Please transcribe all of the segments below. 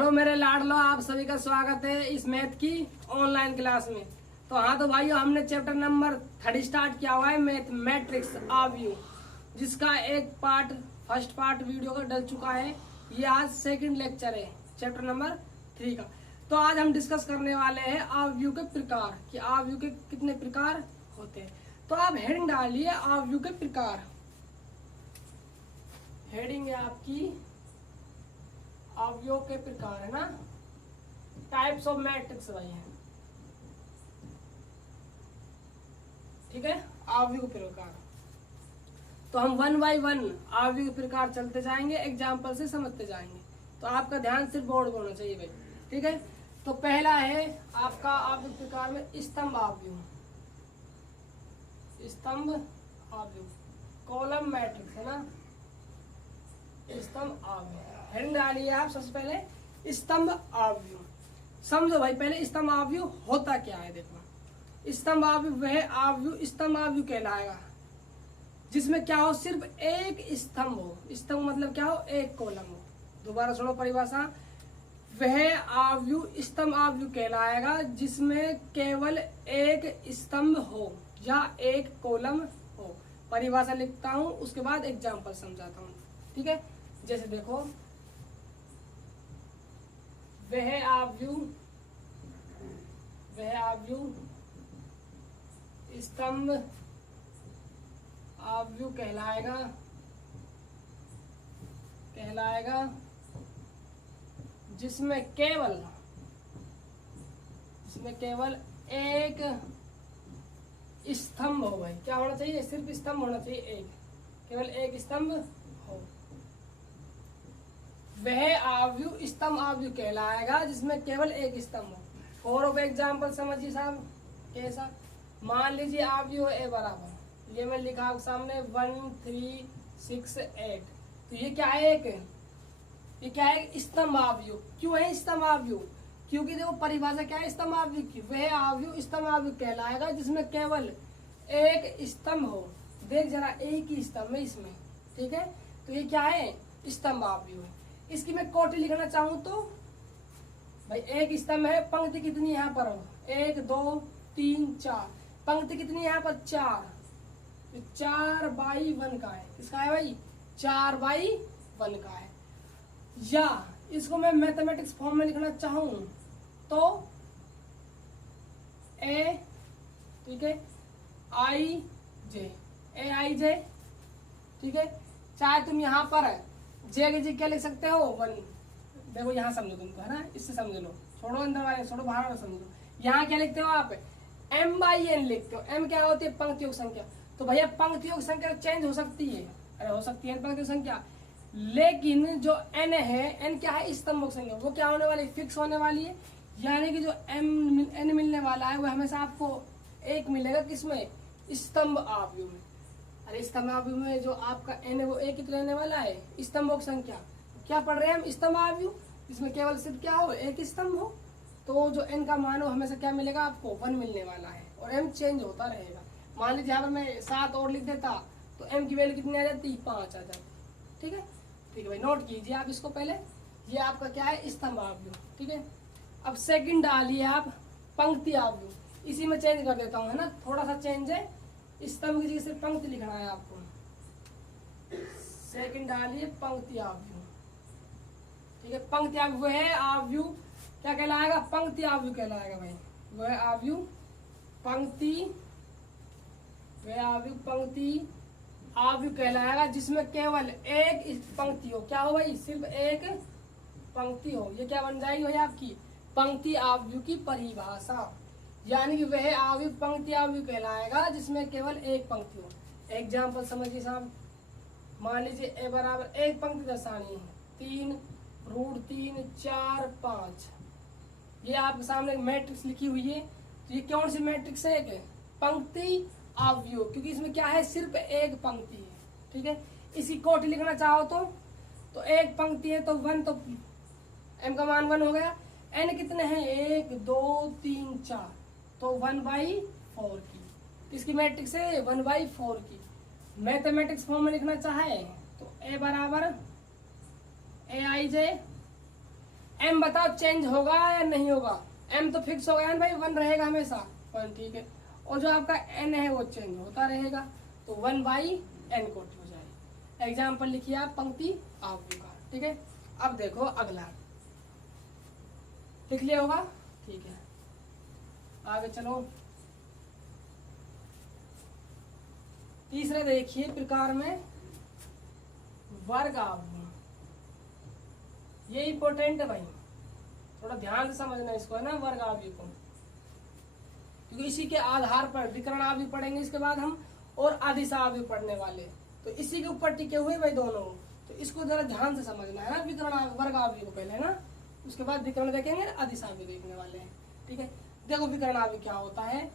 Hello मेरे लाडलो, आप सभी का स्वागत है इस मैथ की ऑनलाइन क्लास में। तो हाँ तो भाइयों, हमने चैप्टर नंबर 3 स्टार्ट किया हुआ है, मैथमेटिक्स ऑफ यू, जिसका एक पार्ट फर्स्ट पार्ट वीडियो का डल चुका है। ये आज सेकंड लेक्चर है चैप्टर नंबर 3 का। तो आज हम डिस्कस करने वाले हैं ऑफ व्यू के प्रकार, कि ऑफ व्यू के कितने प्रकार होते हैं। तो आप हेडिंग डालिए ऑफ व्यू के प्रकार। हेडिंग है आपकी अवयव के प्रकार, है ना, टाइप्स ऑफ मैट्रिक्स भाई है, ठीक है। अवयव के प्रकार तो हम 1 बाय 1 अवयव के प्रकार चलते जाएंगे, एग्जाम्पल से समझते जाएंगे। तो आपका ध्यान सिर्फ बोर्ड पर होना चाहिए भाई, ठीक है। तो पहला है आपका अवयव प्रकार में स्तंभ अवयव, स्तंभ अवयव, कॉलम मैट्रिक्स, है ना, स्तंभ अवयव। हेडिंग डालिए आप सबसे पहले स्तंभ अवयव। समझो भाई पहले स्तंभ अवयव होता क्या है। देखो, स्तंभ अवयव वह अवयव स्तंभ अवयव कहलाएगा जिसमें क्या हो, सिर्फ एक स्तंभ हो। स्तंभ मतलब क्या हो, एक कॉलम हो। दोबारा सुनो परिभाषा, वह अवयव स्तंभ अवयव कहलाएगा जिसमें केवल एक स्तंभ हो या एक कॉलम हो। परिभाषा लिखता हूं, उसके बाद एग्जाम्पल समझाता हूं, ठीक है। जैसे देखो, वह अवयव स्तंभ अवयव कहलाएगा जिसमें केवल एक स्तंभ हो। भाई क्या होना चाहिए, सिर्फ स्तंभ होना चाहिए, एक, केवल एक स्तंभ हो। वह अवयव स्तंभ अवयव कहलाएगा जिसमें केवल एक स्तंभ हो। और एग्जाम्पल समझिए साहब, कैसा, मान लीजिए अवयव ए बराबर, ये मैं लिखा हूं सामने 1 3 6 8। तो ये क्या है, ये क्या है, स्तंभ अवयव। क्यों है स्तंभ अवयव, क्योंकि देखो परिभाषा क्या है स्तंभ अवयव की, वह अवयव स्तंभ अवयव कहलाएगा जिसमें केवल एक स्तंभ हो। देख जरा, एक ही स्तंभ है इसमें, ठीक है। तो ये क्या है, स्तंभ अवयव है। इसकी मैं कोटि लिखना चाहूं तो भाई, एक स्तंभ है, पंक्ति कितनी यहाँ पर हो, 1 2 3 4, पंक्ति कितनी यहाँ पर 4, 4/1 का है। किसका है भाई, 4/1 का है। या इसको मैं मैथमेटिक्स फॉर्म में लिखना चाहूं तो ए, ठीक है, ai j, ठीक है। चाहे तुम यहाँ पर जे की क्या लिख सकते हो, 1। देखो यहाँ समझो तुमको, है ना, इससे समझ लो, छोड़ो अंदर वाले, छोड़ो बाहर वाले समझो। यहाँ क्या लिखते हो आप, m/n लिखते हो। m क्या होती है, पंक्तियों की संख्या। तो भैया पंक्तियों की संख्या चेंज हो सकती है, अरे हो सकती है पंक्तियों की संख्या, लेकिन जो n है, n क्या है, स्तंभों की संख्या, वो क्या होने वाली, फिक्स होने वाली है। यानी कि जो n मिलने वाला है वो हमेशा आपको एक मिलेगा, किसमें, स्तंभ अवयव में। अरे स्तंभ अवयव में जो आपका n है वो एक ही तो रहने वाला है, स्तंभों की संख्या। क्या पढ़ रहे हैं हम, स्तंभ अवयव, इसमें केवल सिर्फ क्या हो, एक स्तंभ हो। तो जो n का मान हो हमेशा क्या मिलेगा आपको, 1 मिलने वाला है, और m चेंज होता रहेगा। मान लीजिए यहाँ पर मैं 7 और लिख देता तो m की वैल्यू कितनी आ जाती, 5 आ जाती, ठीक है। ठीक है भाई, नोट कीजिए आप इसको पहले। ये आपका क्या है, स्तंभ अवयव, ठीक है। अब सेकंड डालिए आप पंक्ति अवयव, इसी में चेंज कर देता हूँ, है ना, थोड़ा सा चेंज है, स्तंभ की जगह सिर्फ पंक्ति लिखना है आपको। सेकंड डालिए पंक्ति अवयव, ठीक है। पंक्ति अवयव है अवयव क्या कहलाएगा, पंक्ति अवयव कहलाएगा भाई। वह अवयव पंक्ति अवयव कहलाएगा जिसमें केवल एक पंक्ति हो। क्या हो भाई, सिर्फ एक पंक्ति हो। ये क्या बन जाएगी भाई, आपकी पंक्ति अवयव की परिभाषा। यानी कि वह अवयव पंक्ति अवयव कहलाएगा जिसमें केवल एक पंक्ति हो। एग्जाम्पल समझिए साहब, मान लीजिए ए बराबर, एक पंक्ति दर्शानी है, 3√3 4 5। ये आपके सामने एक मैट्रिक्स लिखी हुई है। तो ये कौन सी मैट्रिक्स है, एक पंक्ति अवयव, क्योंकि इसमें क्या है, सिर्फ एक पंक्ति है, ठीक है। इसी कोटि लिखना चाहो तो एक पंक्ति है तो 1, तो m का मान 1 हो गया। n कितने हैं, 1 2 3 4, तो 1/4 की। इसकी मैट्रिक्स है 1/4 की। मैथमेटिक्स फॉर्म में लिखना चाहे तो a बराबर ai j, m बताओ चेंज होगा या नहीं होगा? m तो फिक्स हो गया ना भाई, 1 रहेगा हमेशा 1, ठीक है। और जो आपका n है वो चेंज होता रहेगा, तो 1/n कोटि हो जाएगा। एग्जाम्पल लिखिए आप पंक्ति आव्यूह का, ठीक है। अब देखो अगला, लिख लिया होगा, ठीक है। आगे चलो, तीसरा देखिए प्रकार में वर्ग आव्यूह। ये इंपॉर्टेंट है भाई, थोड़ा ध्यान से समझना इसको, है ना, वर्ग आव्यूह को, क्योंकि इसी के आधार पर विकर्ण आव्यूह पढ़ेंगे, इसके बाद हम और आदिश आव्यूह पढ़ने वाले, तो इसी के ऊपर टिके हुए भाई दोनों, तो इसको जरा ध्यान से समझना है ना, विकर्ण वर्ग आव्यूह को पहले, है ना, उसके बाद विकर्ण देखेंगे, आदिश आव्यूह देखने वाले हैं, ठीक है। देखो विकर्ण आव्यूह क्या होता है।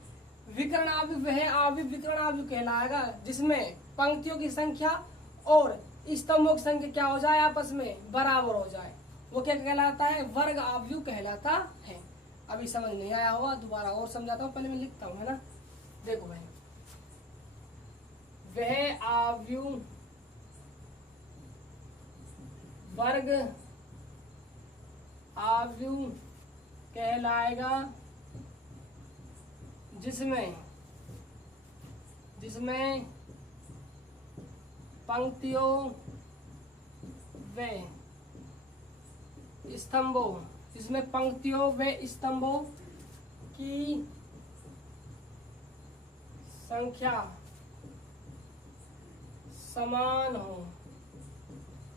विकर्ण आव्यूह वह आव्यूह विकर्ण आव्यूह कहलाएगा जिसमें पंक्तियों की संख्या और स्तंभों की संख्या क्या हो जाए, आपस में बराबर हो जाए, वो क्या कहलाता है, वर्ग आव्यूह कहलाता है। अभी समझ नहीं आया होगा, दोबारा और समझाता हूँ, पहले मैं लिखता हूँ, है ना। देखो भाई, वह आव्यूह वर्ग आव्यूह कहलाएगा जिसमें पंक्तियों व स्तंभों की संख्या समान हो।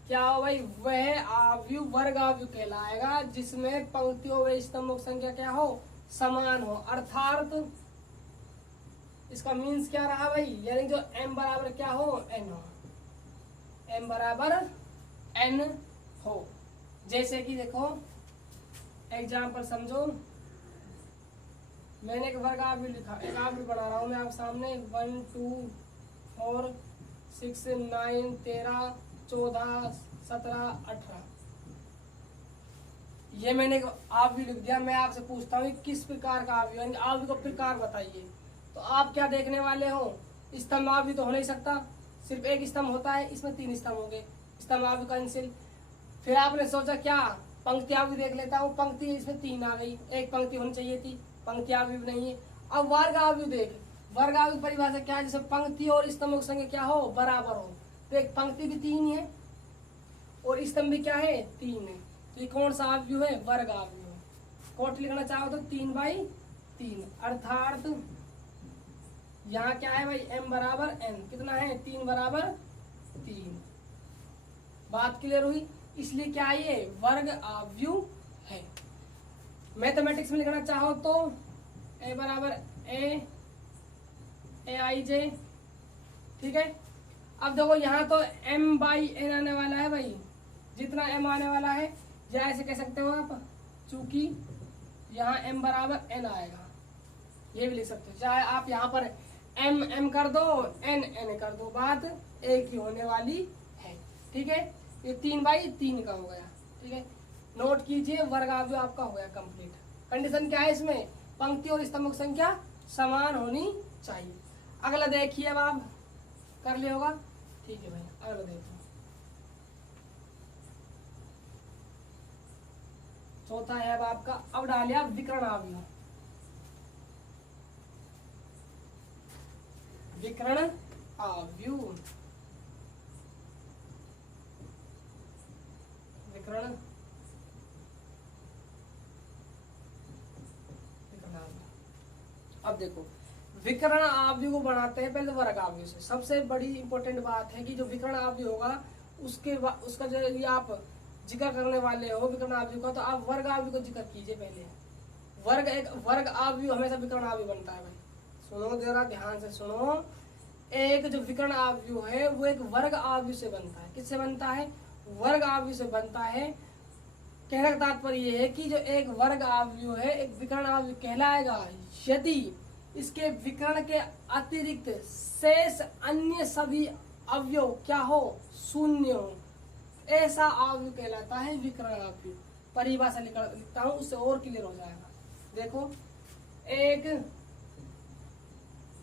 क्या हो भाई, वह आव्यूह वर्ग आव्यूह कहलाएगा जिसमें पंक्तियों व स्तंभों की संख्या क्या हो, समान हो। अर्थात इसका मीन्स क्या रहा भाई, यानी जो m बराबर क्या हो, n हो, m बराबर n हो। जैसे कि देखो एग्जाम्पल समझो, मैंने एक वर्ग आव्यूह लिखा, एक आव्यूह बना रहा हूँ मैं आप सामने, 1 2 4 6 9 13 14 17 18, ये मैंने एक आव्यूह लिख दिया। मैं आपसे पूछता हूँ किस प्रकार का आव्यूह है, आव्यूह का प्रकार बताइए, तो आप क्या देखने वाले हो, स्तंभ आव्यूह तो हो नहीं सकता, सिर्फ एक स्तंभ होता है, इसमें 3 स्तंभ हो गए, स्तंभ आव्यूह कैंसिल। फिर आपने सोचा क्या, पंक्ति आव्यूह देख लेता हूँ, पंक्ति इसमें 3 आ गई, एक पंक्ति होनी चाहिए थी, पंक्ति आव्यूह नहीं है। अब वर्ग आव्यूह देख, वर्ग आव्यूह परिभाषा क्या है, जैसे पंक्ति और स्तंभ की संख्या क्या हो, बराबर हो। तो एक पंक्ति भी 3 है और स्तंभ भी क्या है, 3 है, तो ये कौन सा आव्यूह है, वर्ग आव्यूह है। कोट लिखना चाहो तो 3/3, अर्थात यहाँ क्या है भाई, m बराबर n, कितना है, 3 बराबर 3। बात क्लियर हुई, इसलिए क्या है, ये वर्ग आव्यूह है। मैथमेटिक्स में लिखना चाहो तो a बराबर aij, ठीक है। अब देखो यहाँ तो m/n आने वाला है भाई, जितना m आने वाला है, या ऐसे कह सकते हो आप, चूंकि यहाँ m बराबर n आएगा, ये भी लिख सकते हो, चाहे आप यहाँ पर m कर दो, n कर दो, बात एक ही होने वाली है, ठीक है। ये 3/3 का हो गया, ठीक है। नोट कीजिए, वर्ग आव्यूह आपका हो गया कंप्लीट। कंडीशन क्या है इसमें, पंक्ति और स्तंभ की संख्या समान होनी चाहिए। अगला देखिए, अब आप कर लिया होगा, ठीक है भाई, अगला देखो, चौथा है अब आपका, अब डालिए आप विकर्ण आव्यूह। विकर्ण आव्यूह, विकर्ण अब देखो, विकर्ण आव्यूह को बनाते हैं पहले वर्ग आव्यूह से। सबसे बड़ी इंपॉर्टेंट बात है कि जो विकर्ण आव्यूह होगा उसका जो ये आप जिक्र करने वाले हो विकर्ण आव्यूह का, तो आप वर्ग आव्यूह का जिक्र कीजिए पहले। वर्ग आव्यूह हमेशा विकर्ण आव्यूह बनता है भाई, सुनो जरा ध्यान से सुनो। एक जो विकर्ण आव्यूह है वो एक वर्ग आव्यूह से बनता है। किससे बनता है, वर्ग आव्यूह से बनता है। कहने का तात्पर्य ये है कि जो एक वर्ग आव्यूह है एक विकर्ण आव्यूह कहलाएगा यदि इसके विकर्ण के अतिरिक्त शेष अन्य सभी अवयव क्या हो, शून्य हो, ऐसा आव्यूह कहलाता है विकर्ण आव्यूह। परिभाषा लिखता हूं, उससे और क्लियर हो जाएगा। देखो, एक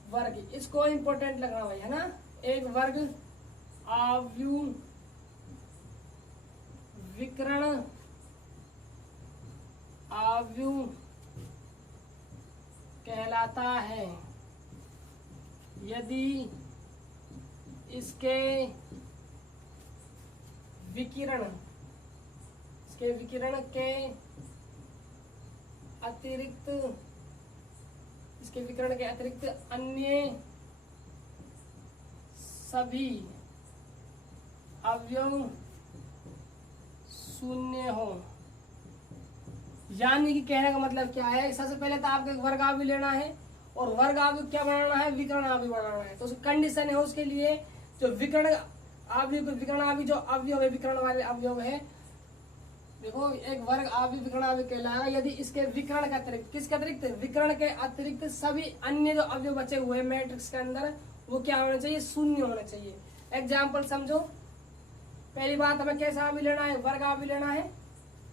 वर्ग, इसको इंपॉर्टेंट लगना भाई, है ना। एक वर्ग आव्यूह विकर्ण अवयव कहलाता है यदि इसके विकिरण के अतिरिक्त अन्य सभी अवयव शून्य हो। यानी कि कहने का मतलब क्या है, सबसे पहले तो आपको एक वर्ग अवयव लेना है और वर्ग अवयव क्या बनाना है, विकर्ण अवयव बनाना है। तो उसकी कंडीशन है उसके लिए जो विकर्ण अवयव जो अवयव है, विकर्ण वाले अवयव है, देखो एक वर्ग अवयव विकर्ण अवयव कहलाएगा यदि इसके विकर्ण के अतिरिक्त, किसके अतिरिक्त, विकर्ण के अतिरिक्त सभी अन्य जो अवयव बचे हुए मैट्रिक्स के अंदर वो क्या होना चाहिए, शून्य होना चाहिए। एग्जाम्पल समझो, पहली बात हमें कैसा अवयव लेना है, वर्ग अवयव लेना है,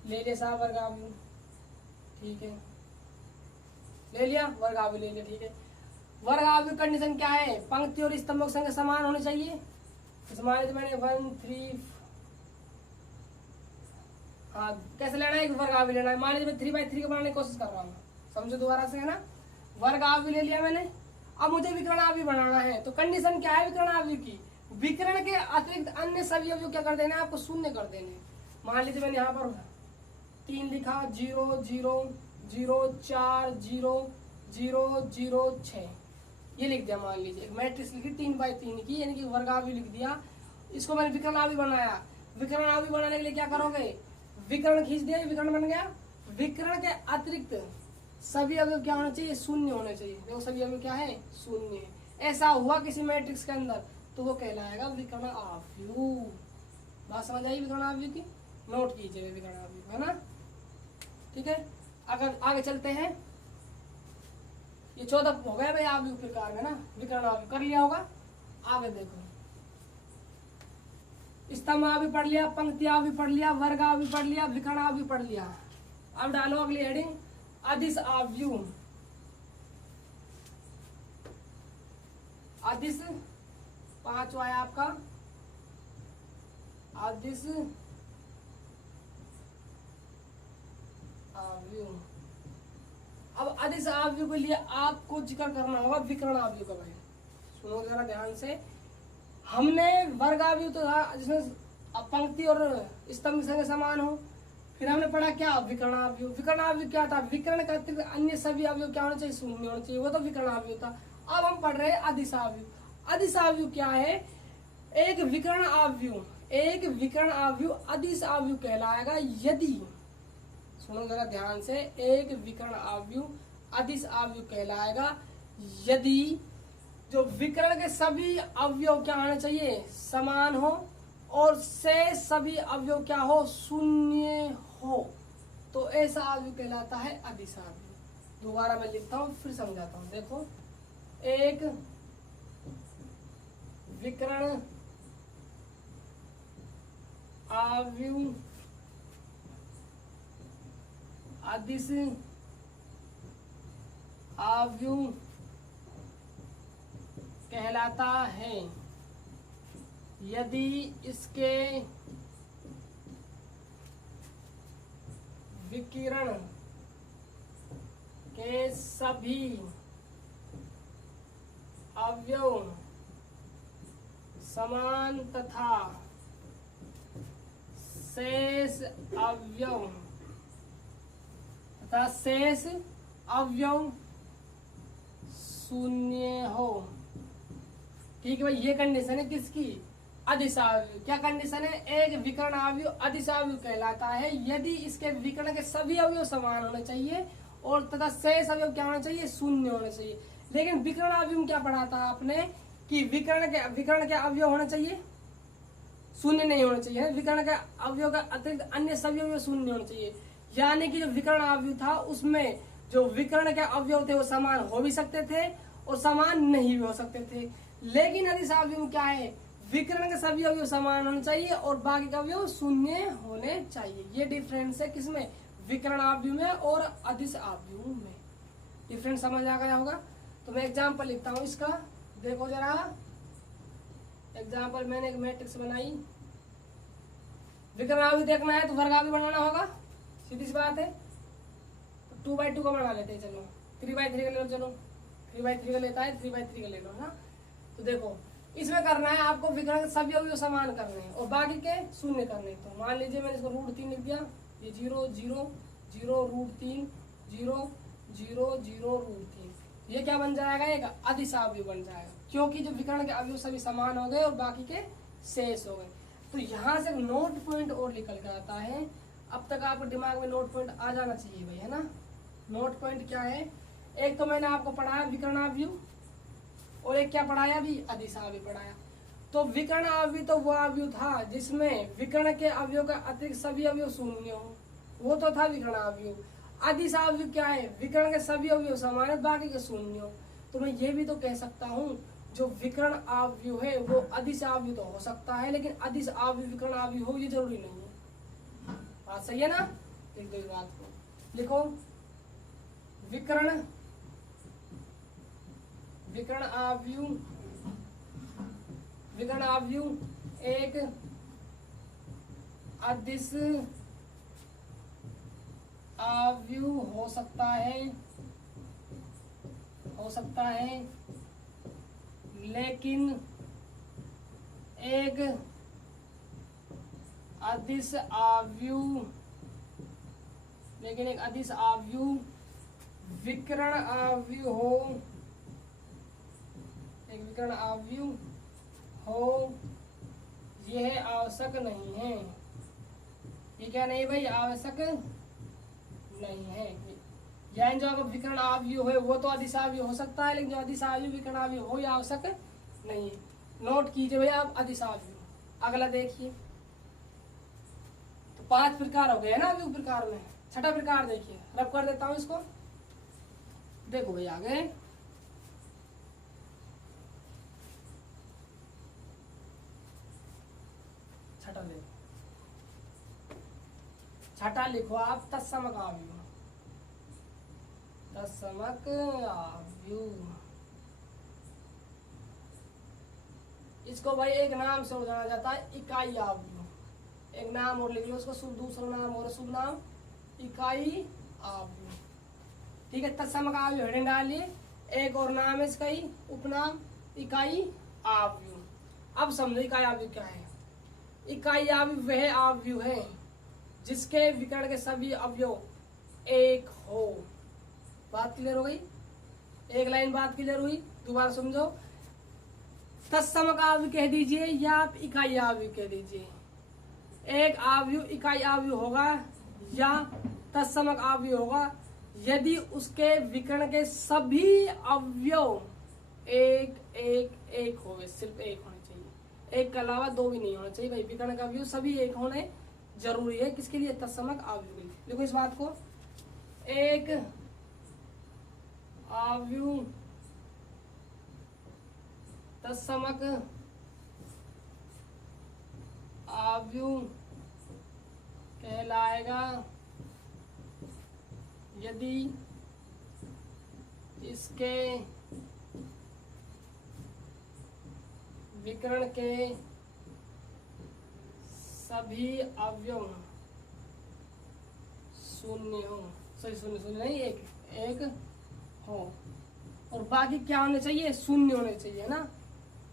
ले लिया साहब वर्ग अवयव, ठीक है, ले लिया वर्ग अवयव ले लिया, ठीक है। वर्ग अवयव कंडीशन क्या है, पंक्ति और स्तंभों की संख्या समान होनी चाहिए। मान लीजिए मैंने 1 3, हाँ कैसे लेना है, एक वर्ग अवयव लेना है। मान लीजिए मैं 3/3 को बनाने की कोशिश कर रहा हूँ, समझो दोबारा से, है ना। वर्ग अवयव ले लिया मैंने, अब मुझे विकर्ण अवयव बनाना है। तो कंडीशन क्या है विकर्ण अवयव की, विकर्ण के अतिरिक्त अन्य सभी अवयव क्या कर देना है, आपको शून्य कर देने। मान लीजिए मैंने यहाँ पर 3 लिखा, 0 0 0 4 0 0 0 6 ये लिख दिया। मान लीजिए एक मैट्रिक्स लिखी 3/3 की, यानी कि वर्ग अवयव लिख दिया। इसको मैंने विकर्ण अवयव बनाया। विकर्ण अवयव बनाने के लिए क्या करोगे, विकर्ण खींच दिया, विकर्ण बन गया। विकर्ण के अतिरिक्त सभी अवयव क्या होना चाहिए, शून्य होने चाहिए। देखो सभी अवयव क्या है, शून्य। ऐसा हुआ किसी मैट्रिक्स के अंदर तो वो कहलाएगा विकर्ण अवयव। बात समझ आई विकर्ण अवयव की, नोट कीजिए विकर्ण अवयव, है ना, ठीक है। अगर आगे चलते हैं, ये 14 हो गया भाई अवयव प्रकार में ना, विकर्ण अवयव कर लिया होगा। आगे देखो, स्तंभ अवयव पढ़ लिया, पंक्ति अवयव पढ़ लिया, वर्ग अवयव पढ़ लिया, विकर्ण अवयव पढ़ लिया। अब डालो अगली हेडिंग, अदिश अवयव। अदिश 5वां है आपका, अदिश अवयव। अब अदिश अवयव के लिए आपको जिक्र करना होगा विकर्ण अवयव का। भाई सुनो जरा ध्यान से, हमने वर्ग अवयव तो था जिसमें पंक्ति और स्तंभ की संख्या समान हो। फिर हमने पढ़ा क्या, विकर्ण अवयव। विकर्ण अवयव क्या था, विकर्ण का अतिरिक्त अन्य सभी अवयव क्या होना चाहिए, शून्य होना चाहिए, वो तो विकर्ण अवयव था। अब हम पढ़ रहे हैं अदिश अवयव। अदिश अवयव क्या है, एक विकर्ण अवयव अदिश अवयव कहलाएगा यदि, सुनो जरा ध्यान से, एक विकर्ण अवयव अदिश अवयव कहलाएगा यदि जो विकर्ण के सभी अवयव क्या होना चाहिए, समान हो, और शेष सभी अवयव क्या हो, शून्य हो, तो ऐसा अवयव कहलाता है अदिश अवयव। दोबारा मैं लिखता हूँ फिर समझाता हूँ। देखो, एक विकर्ण अवयव अदिश अवयव कहलाता है यदि इसके विकिरण के सभी अवयव समान तथा शेष अवयव शून्य हो। ठीक है भाई, ये कंडीशन है किसकी, अदिश अवयव। क्या कंडीशन है, एक विकर्ण अवयव अदिश अवयव कहलाता है यदि इसके विकर्ण के सभी अवयव समान होने चाहिए और तथा शेष अवयव क्या होना चाहिए, शून्य होने चाहिए। लेकिन विकर्ण अवयव में क्या पढ़ा था आपने कि विकर्ण के अवयव होने चाहिए, शून्य नहीं होना चाहिए। विकर्ण के अवयव का अतिरिक्त अन्य सभी अवयव शून्य होने चाहिए। यानी कि जो विकर्ण अवयव था उसमें जो विकर्ण के अवयव थे वो समान हो भी सकते थे और समान नहीं भी हो सकते थे। लेकिन अदिश अवयव में क्या है, विकर्ण के सभी अवयव समान होने चाहिए और बाकी के अवयव शून्य होने चाहिए। ये डिफरेंस है किसमें, विकर्ण अवयव में और अदिश अवयव में। डिफरेंस समझ आ गया होगा। तो मैं एग्जाम्पल लिखता हूँ इसका, देखो जरा एग्जाम्पल। मैंने एक मैट्रिक्स बनाई, विकर्ण अवयव देखना है तो वर्ग अवयव बनाना होगा, सीधी सी बात है। 2/2 का बना लेते हैं, चलो 3/3 का ले लो, चलो 3/3 का लेता है, 3/3 का ले लो ना। तो देखो इसमें करना है आपको विकर्ण के सभी अवयव समान करने हैं और बाकी के शून्य करने हैं। तो मान लीजिए मैंने इसको √3 लिख दिया, ये 0 0 0 √3 0 0 0 √3, ये क्या बन जाएगा, एक अदिश अवयव बन जाएगा, क्योंकि जो विकर्ण के अवयव सभी समान हो गए और बाकी के शेष हो गए। तो यहाँ से नोट पॉइंट और निकल के आता है। अब तक आपको दिमाग में नोट पॉइंट आ जाना चाहिए भाई, है ना। नोट पॉइंट क्या है, एक तो मैंने आपको पढ़ाया विकर्णावयव और एक क्या पढ़ाया अभी, अदिश अवयव पढ़ाया। तो विकर्ण अवयव तो वो अवयव था जिसमें विकर्ण के अवयव का अतिरिक्त सभी अवयव शून्य हो, वो तो था विकर्ण अवयव। अदिश अवयव क्या है, विकर्ण के सभी अवयव समान है बाकी के शून्य हो। तो मैं ये भी तो कह सकता हूँ जो विकर्ण अवयव है वो अदिश अवयव तो हो सकता है, लेकिन अदिश अवयव विकर्ण अवयव हो ये जरूरी नहीं है। बात सही है ना। लिख दो इस बात को, लिखो विकर्ण अवयव एक अदिश अवयव हो सकता है, लेकिन एक अदिश अवयव विकर्ण अवयव हो यह आवश्यक नहीं है। ये क्या नहीं भाई, आवश्यक नहीं है। यानी जो आपका विकर्ण अवयव है वो तो अदिश अवयव हो सकता है, लेकिन जो अदिश अवयव विकर्ण अवयव हो यह आवश्यक नहीं है। नोट कीजिए भैया आप अदिश अवयव। अगला देखिए, तो 5 प्रकार हो गए ना अवयव प्रकार में। छठा प्रकार देखिए, रब कर देता हूं इसको, देखो भैया आगे छठा लिखो आप तत्समक अवयव। इसको भाई एक नाम से जाना जाता है, इकाई अवयव। एक नाम और लिख लो उसको, शुभ दूसरा नाम और शुभ नाम इकाई अवयव। ठीक है, तत्समक अवयव हेडिंग डालिए। एक और नाम है इसका ही, उपनाम इकाई अवयव। अब समझो इकाई अवयव क्या है। इकाई अवयव वह अवयव है जिसके विकर्ण के सभी अवयव एक हो। बात क्लियर हो गई, एक लाइन बात क्लियर हुई, दोबारा समझो। तत्समक अवयव कह दीजिए या आप इकाई अवयव कह दीजिए। एक अवयव इकाई अवयव होगा या तत्समक अवयव होगा यदि उसके विकर्ण के सभी अवयव एक एक एक हो गए, सिर्फ एक होने चाहिए, एक के अलावा दो भी नहीं होना चाहिए भाई। विकर्ण का अवयव सभी एक होने जरूरी है, किसके लिए, तत्समक अवयव के लिए। देखो इस बात को, एक अवयव तत्समक अवयव कहलाएगा यदि इसके विकर्ण के सभी अवयव शून्य हो। सही, शून्य नहीं, एक हो और बाकी क्या होने चाहिए, शून्य होने चाहिए ना।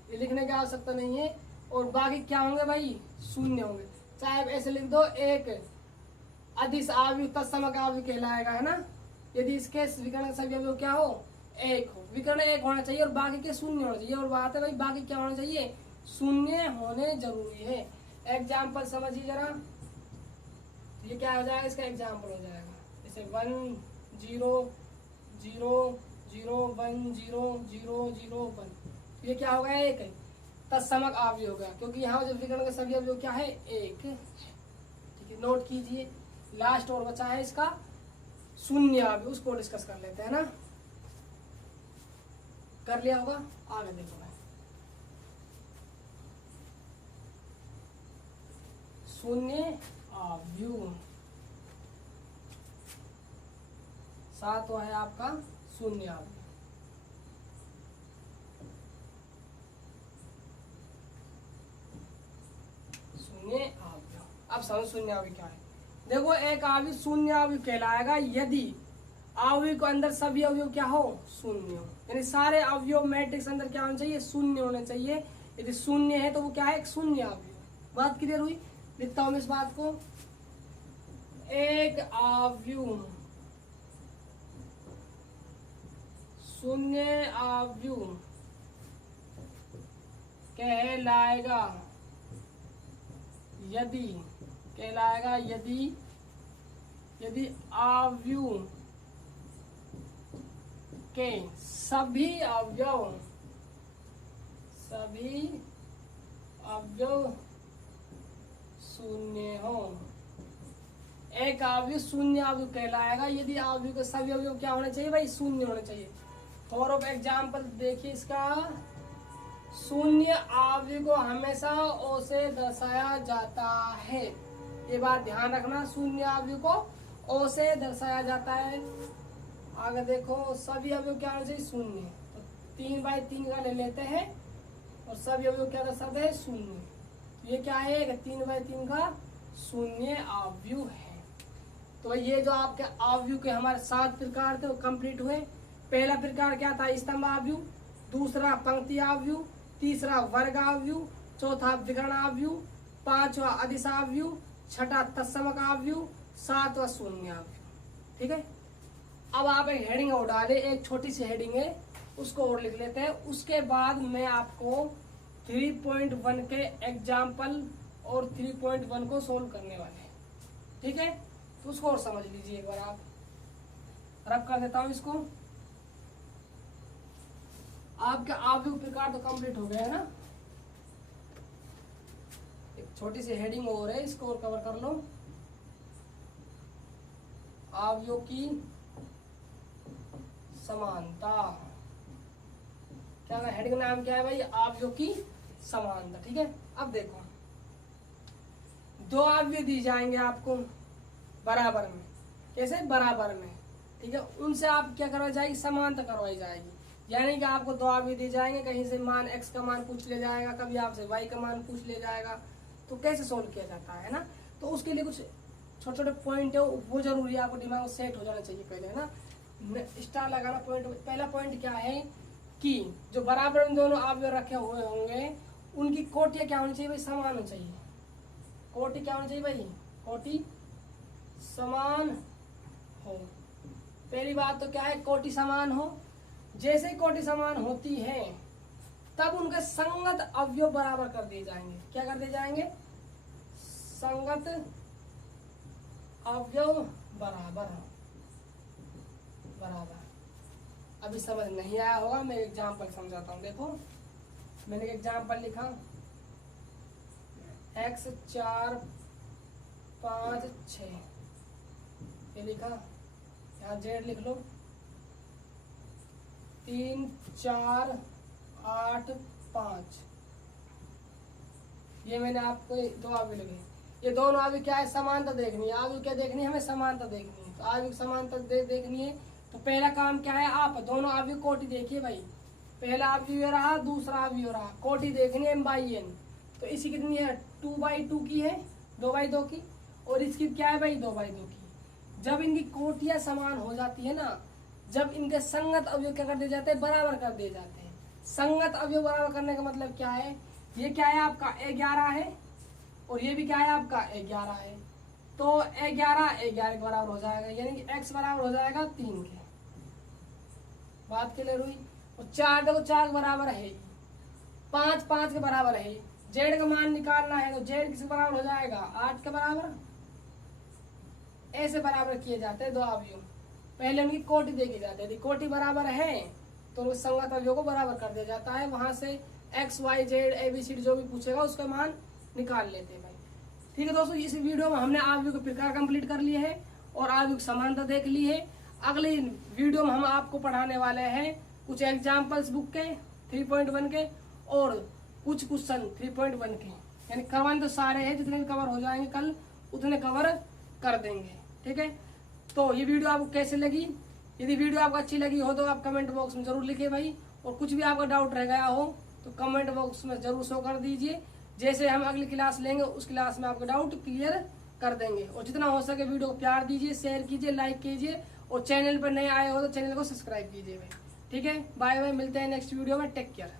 ये लिखने की आवश्यकता नहीं है। और बाकी क्या होंगे भाई, शून्य होंगे। चाहे आप ऐसे लिख दो, एक अदिश अवयव तत्समक अवयव कहलाएगा, है ना, यदि इसके विकर्ण के सभी अवयव क्या हो, एक हो। विकर्ण एक होना चाहिए और बाकी के शून्य होना चाहिए। और बात है भाई बाकी क्या होना चाहिए, शून्य होने जरूरी है। एग्जाम्पल समझिए जरा, ये क्या हो जाएगा, इसका एग्जाम्पल हो जाएगा जैसे 1 0 0 0 1 0 0 0 1। ये क्या हो गया, एक है तत्समक अवयव हो गया, क्योंकि यहाँ जो विकर्ण के सभी अवयव क्या है, एक। ठीक है, नोट कीजिए। लास्ट और बचा है इसका शून्य अवयव, उसको डिस्कस कर लेते हैं ना। कर लिया होगा, आगे देखो भाई। शून्य अवयव सातवां है आपका शून्य अवयव। शून्य अवयव, अब समझ शून्य अवयव क्या है। देखो एक अवयव शून्य अवयव कहलाएगा यदि अवयव के अंदर सभी अवयव क्या हो, शून्य हो, यानी सारे अवयव मैट्रिक्स अंदर क्या होने चाहिए, शून्य होने चाहिए। यदि शून्य है तो वो क्या है, एक शून्य अवयव। बात क्लियर हुई? लिखता हूं मैं इस बात को, एक अवयव शून्य अवयव कहलाएगा यदि अवयव के सभी अवयव शून्य हो। एक अवयव शून्य अवयव कहलाएगा यदि अवयव के सभी अवयव क्या होने चाहिए भाई, शून्य होने चाहिए। फॉर ऑफ एग्जाम्पल देखिए इसका, शून्य अवयव को हमेशा ओ से दर्शाया जाता है। ये बात ध्यान रखना, शून्य अवयव को ओ से दर्शाया जाता है। आगे देखो, सभी अवयव क्या होने चाहिए, शून्य। तो 3/3 का ले लेते हैं और सभी अवयव क्या दर्शाते हैं, शून्य। ये क्या है, 3/3 का शून्य अवयव है। तो ये जो आपके अवयव के हमारे 7 प्रकार थे वो कंप्लीट हुए। पहला प्रकार क्या था, स्तंभ अवयव, दूसरा पंक्ति अवयव, तीसरा वर्ग अवयव, चौथा विकर्ण अवयव, पांचवा अदिश अवयव, छठा तत्समक अवयव, सातवां शून्य अवयव। ठीक है, अब आप एक हेडिंग और डाले, एक छोटी सी हेडिंग है उसको और लिख लेते हैं। उसके बाद मैं आपको 3.1 के एग्जाम्पल और 3.1 को सोल्व करने वाले हैं। ठीक है, तो उसको और समझ लीजिए एक बार आप। रब कर देता हूं इसको। आपके अवयव प्रकार तो कंप्लीट हो गया है ना। एक छोटी सी हेडिंग और है, इसको और कवर कर लो। अवयव की समानता, क्या है हेडिंग नाम क्या है भाई, अवयव की समानता। ठीक है, अब देखो, दो अवयव दी जाएंगे आपको बराबर में। कैसे, बराबर में। ठीक है, उनसे आप क्या करवाई जाएगी, समानता करवाई जाएगी। यानी कि आपको दो अवयव दिए जाएंगे, कहीं से मान x का मान पूछ ले जाएगा, कभी आपसे y का मान पूछ ले जाएगा। तो कैसे सोल्व किया जाता है ना, तो उसके लिए कुछ छोटे छोटे पॉइंट है वो जरूरी है, आपको दिमाग में सेट हो जाना चाहिए पहले, है ना। स्टार लगाना पॉइंट। पहला पॉइंट क्या है कि जो बराबर में दोनों अवयव रखे हुए होंगे उनकी कोटियां क्या होनी चाहिए भाई, समान होनी चाहिए। कोटि क्या होनी चाहिए भाई, कोटि समान हो। पहली बात तो क्या है, कोटि समान हो। जैसे ही कोटि समान होती है तब उनके संगत अवयव बराबर कर दिए जाएंगे। क्या कर दिए जाएंगे, संगत अवयव बराबर। अभी समझ नहीं आया होगा, मैं एग्जाम्पल समझाता हूँ। देखो, मैंने एक एग्जाम्पल लिखा, x 4 5 6, ये लिखा। यहाँ z लिख लो, 3 4 8 5। ये मैंने आपको दो अवयव लिखे। ये दोनों अवयव क्या है, समानता देखनी है। अवयव क्या देखनी है, हमें समानता देखनी है। तो अवयव समानता देखनी है तो पहला काम क्या है, आप दोनों अवयव कोटि देखिए भाई। पहला अवयव रहा, दूसरा अवयव रहा, कोटि देखनी है m/n। तो इसकी कितनी है, 2/2 की है, 2/2 की। और इसकी क्या है भाई, 2/2 की। जब इनकी कोटियां समान हो जाती है ना, जब इनके संगत अवयव क्या कर दिए जाते हैं, बराबर कर दिए जाते हैं। संगत अवयव बराबर करने का मतलब क्या है, ये क्या है आपका 11 है और ये भी क्या है आपका 11 है। तो 11 11 के बराबर हो जाएगा, यानी कि x बराबर हो जाएगा 3 के। बात क्लियर हुई। और 4 देखो 4 के बराबर है, 5 5 के बराबर है। z का मान निकालना है तो z किसके बराबर हो जाएगा, 8 के बराबर। ऐसे बराबर किए जाते हैं दो अवयव। पहले उनकी कोटि देखी जाती है, यदि कोटि बराबर है तो उस संगत अवयव को बराबर कर दिया जाता है। वहां से x y z ABCD जो भी पूछेगा उसका मान निकाल लेते हैं भाई। ठीक है दोस्तों, इस वीडियो में हमने अवयव के प्रकार कंप्लीट कर लिए हैं और अवयव की समानता देख ली है। अगली वीडियो में हम आपको पढ़ाने वाले हैं कुछ एग्जाम्पल्स बुक के 3.1 के और कुछ क्वेश्चन 3.1 के। यानी करवाने तो सारे हैं, जितने भी कवर हो जाएंगे कल उतने कवर कर देंगे। ठीक है, तो ये वीडियो आपको कैसे लगी, यदि वीडियो आपको अच्छी लगी हो तो आप कमेंट बॉक्स में जरूर लिखिए भाई। और कुछ भी आपका डाउट रह गया हो तो कमेंट बॉक्स में जरूर शो कर दीजिए। जैसे हम अगली क्लास लेंगे उस क्लास में आपका डाउट क्लियर कर देंगे। और जितना हो सके वीडियो को प्यार दीजिए, शेयर कीजिए, लाइक कीजिए और चैनल पर नए आए हो तो चैनल को सब्सक्राइब कीजिए भाई। ठीक है, बाय बाय, मिलते हैं नेक्स्ट वीडियो में, टेक केयर।